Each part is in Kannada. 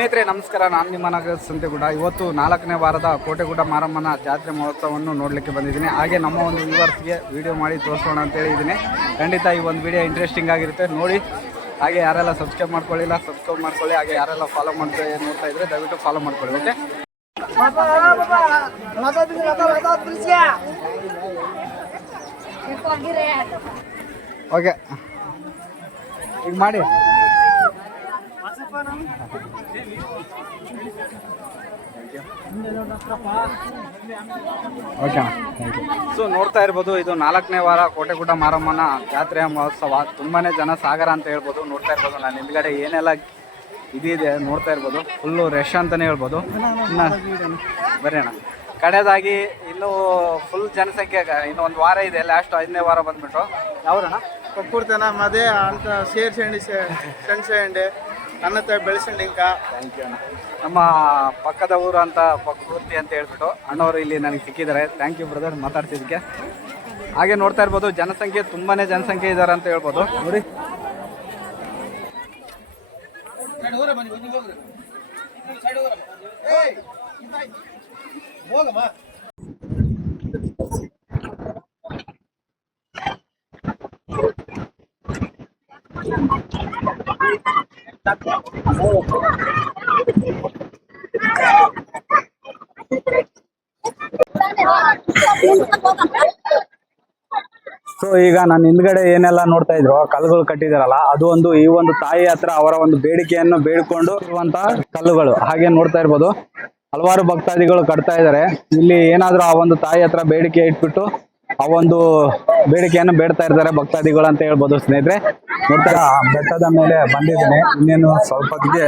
ಸ್ನೇಹಿತರೆ ನಮಸ್ಕಾರ, ನಾನು ನಿಮ್ಮ ನಗರ ಸಂತೆಗೂಡ. ಇವತ್ತು 4ನೇ ವಾರದ ಕೋಟೆಗುಡ್ಡ ಮಾರಮ್ಮನ ಜಾತ್ರೆ ಮಹೋತ್ಸವವನ್ನು ನೋಡಲಿಕ್ಕೆ ಬಂದಿದ್ದೀನಿ. ಹಾಗೆ ನಮ್ಮ ಒಂದು ವ್ಯೂವರ್ಸ್ಗೆ ವಿಡಿಯೋ ಮಾಡಿ ತೋರಿಸೋಣ ಅಂತೇಳಿ ಇದ್ದೀನಿ. ಖಂಡಿತ ಈ ಒಂದು ವಿಡಿಯೋ ಇಂಟ್ರೆಸ್ಟಿಂಗ್ ಆಗಿರುತ್ತೆ, ನೋಡಿ. ಹಾಗೆ ಯಾರೆಲ್ಲ ಸಬ್ಸ್ಕ್ರೈಬ್ ಮಾಡ್ಕೊಳ್ಳಿಲ್ಲ ಸಬ್ಸ್ಕ್ರೈಬ್ ಮಾಡ್ಕೊಳ್ಳಿ. ಹಾಗೆ ಯಾರೆಲ್ಲ ಫಾಲೋ ಮಾಡ್ತಾ ನೋಡ್ತಾ ಇದ್ರೆ ದಯವಿಟ್ಟು ಫಾಲೋ ಮಾಡ್ಕೊಳ್ಳಿ. ಓಕೆ ಈಗ ಮಾಡಿ. ಓಕೆ, ಸೊ ನೋಡ್ತಾ ಇರ್ಬೋದು, ಇದು 4ನೇ ವಾರ ಕೋಟೆಗುಡ್ಡ ಮಾರಮ್ಮನ ಜಾತ್ರೆಯ ಮಹೋತ್ಸವ. ತುಂಬಾ ಜನ ಸಾಗರ ಅಂತ ಹೇಳ್ಬೋದು. ನೋಡ್ತಾ ಇರ್ಬೋದು, ನಾನು ಹಿಂದ್ಗಡೆ ಏನೆಲ್ಲ ಇದಿದೆ ನೋಡ್ತಾ ಇರ್ಬೋದು. ಫುಲ್ಲು ರಶ್ ಅಂತಲೇ ಹೇಳ್ಬೋದು. ಬರೋಣ. ಕಡೆದಾಗಿ ಇನ್ನೂ ಫುಲ್ ಜನಸಂಖ್ಯೆ, ಇನ್ನೂ ಒಂದು ವಾರ ಇದೆ. ಲಾಸ್ಟ್ 5ನೇ ವಾರ ಬಂದ್ಬಿಟ್ಟು ಯಾವ್ರಣ್ಣ ಕೊಕ್ಕೂರ್ತನ ಮದೇ ಅಂತ ಸೇರ್ಸಂಡಿ ಸಣ್ಸಂಡೆ ಅನ್ನತ್ತ ಬೆಳೆಸಂಡಿ. ಥ್ಯಾಂಕ್ ಯು ಅಣ್ಣ. ನಮ್ಮ ಪಕ್ಕದ ಊರು ಅಂತ ಕೊಕ್ಕೂರ್ತಿ ಅಂತ ಹೇಳ್ಬಿಟ್ಟು ಅಣ್ಣವರು ಇಲ್ಲಿ ನನಗೆ ಸಿಕ್ಕಿದ್ದಾರೆ. ಥ್ಯಾಂಕ್ ಯು ಬ್ರದರ್ ಮಾತಾಡ್ತಿದ್ದಕ್ಕೆ. ಹಾಗೆ ನೋಡ್ತಾ ಇರ್ಬೋದು, ಜನಸಂಖ್ಯೆ ತುಂಬಾ ಜನಸಂಖ್ಯೆ ಇದ್ದಾರೆ ಅಂತ ಹೇಳ್ಬೋದು. ನೋಡಿ, ಸೊ ಈಗ ನಾನು ಹಿಂದ್ಗಡೆ ಏನೆಲ್ಲ ನೋಡ್ತಾ ಇದ್ರು ಕಲ್ಲುಗಳು ಕಟ್ಟಿದಾರಲ್ಲ, ಅದು ಒಂದು ಈ ಒಂದು ತಾಯಿ ಹತ್ರ ಅವರ ಒಂದು ಬೇಡಿಕೆಯನ್ನು ಬೇಡಿಕೊಂಡು ಇರುವಂತಹ ಕಲ್ಲುಗಳು. ಹಾಗೆ ನೋಡ್ತಾ ಇರ್ಬೋದು, ಹಲವಾರು ಭಕ್ತಾದಿಗಳು ಕಟ್ತಾ ಇದ್ದಾರೆ. ಇಲ್ಲಿ ಏನಾದ್ರೂ ಆ ಒಂದು ತಾಯಿ ಹತ್ರ ಬೇಡಿಕೆ ಇಟ್ಬಿಟ್ಟು ಆ ಒಂದು ಬೇಡಿಕೆಯನ್ನು ಬೇಡ್ತಾ ಇರ್ತಾರೆ ಭಕ್ತಾದಿಗಳು ಅಂತ ಹೇಳ್ಬೋದು. ಸ್ನೇಹಿತರೆ ನೋಡ್ತಾರ, ಬೆಟ್ಟದ ಮೇಲೆ ಬಂದಿದ್ದೀನಿ. ಇನ್ನೇನು ಸ್ವಲ್ಪ ಹೊತ್ತಿಗೆ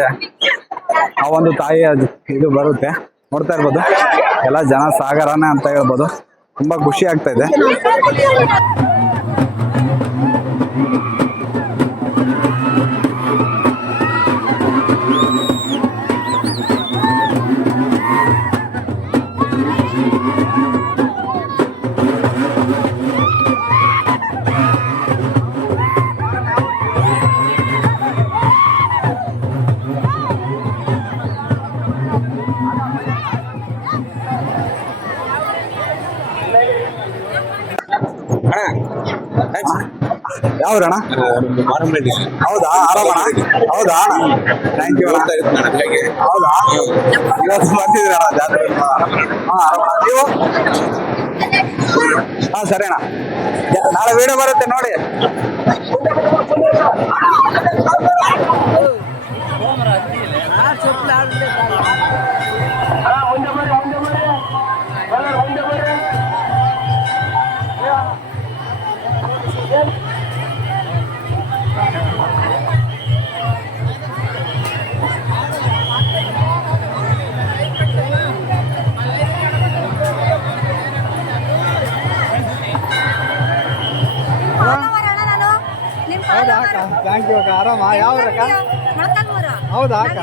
ಆ ಒಂದು ತಾಯಿಯ ಇದು ಬರುತ್ತೆ. ನೋಡ್ತಾ ಇರ್ಬೋದು, ಎಲ್ಲ ಜನ ಸಾಗರನೇ ಅಂತ ಹೇಳ್ಬೋದು. ತುಂಬಾ ಖುಷಿ ಆಗ್ತಾ ಇದೆ. ಯಾವ್ರಣ? ಹೌದಾ, ಆರಾಮಣ? ಹೌದಾ, ಥ್ಯಾಂಕ್ ಯು. ಹೌದಾ, ಇವತ್ತು ಬಂದಿದ್ದೀರಣ ಜಾತ್ರೆ? ಆರಾಮಣ. ನೀವು? ಸರಿ ಅಣ್ಣ, ನಾಳೆ ವಿಡಿಯೋ ಬರುತ್ತೆ ನೋಡಿ. ಹೌದಾ ಅಕ್ಕ, ಥ್ಯಾಂಕ್ ಯು ಅಕ್ಕ. ಆರಾಮ? ಯಾವ ಅಕ್ಕ? ಹೌದಾ ಅಕ್ಕ?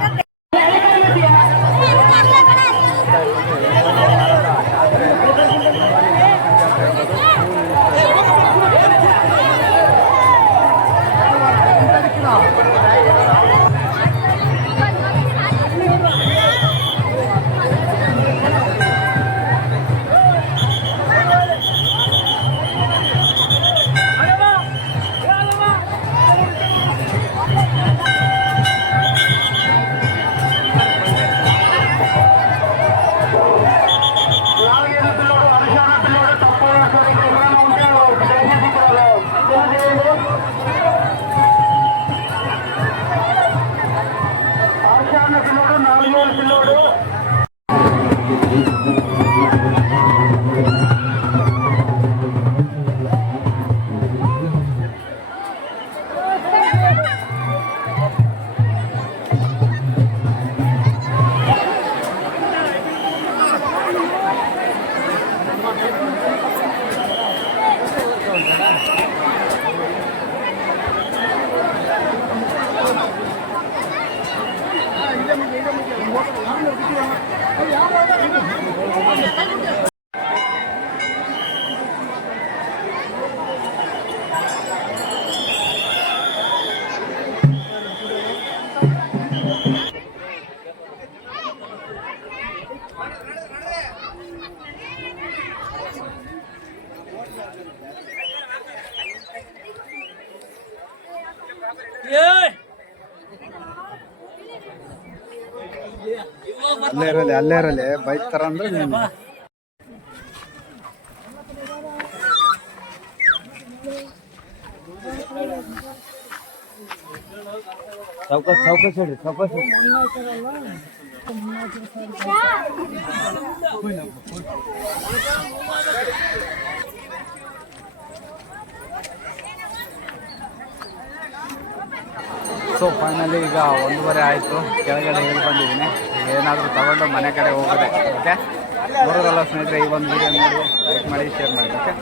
ಅಲ್ಲೇ ಇರಲಿ ಬೈಕ್ ತರ ಅಂದ್ರೆ ನೀನು ಚೌಕಸ್ ಹೇಳಿ ಚೌಕಸ್ ಸೊ ಫೈನಲಿ ಈಗ 1:30 ಆಯಿತು, ಕೆಳಗಡೆ ಇಳಿದು ಬಂದಿದ್ದೀನಿ. ಏನಾದರೂ ತಗೊಂಡು ಮನೆ ಕಡೆ ಹೋಗೋದೆ. ಓಕೆ, ಬರೋದಲ್ಲ ಸ್ನೇಹಿತರೆ, ಈ ಒಂದು ವಿಡಿಯೋ ನೋಡಿ ಲೈಕ್ ಮಾಡಿ, ಶೇರ್ ಮಾಡಿ. ಓಕೆ.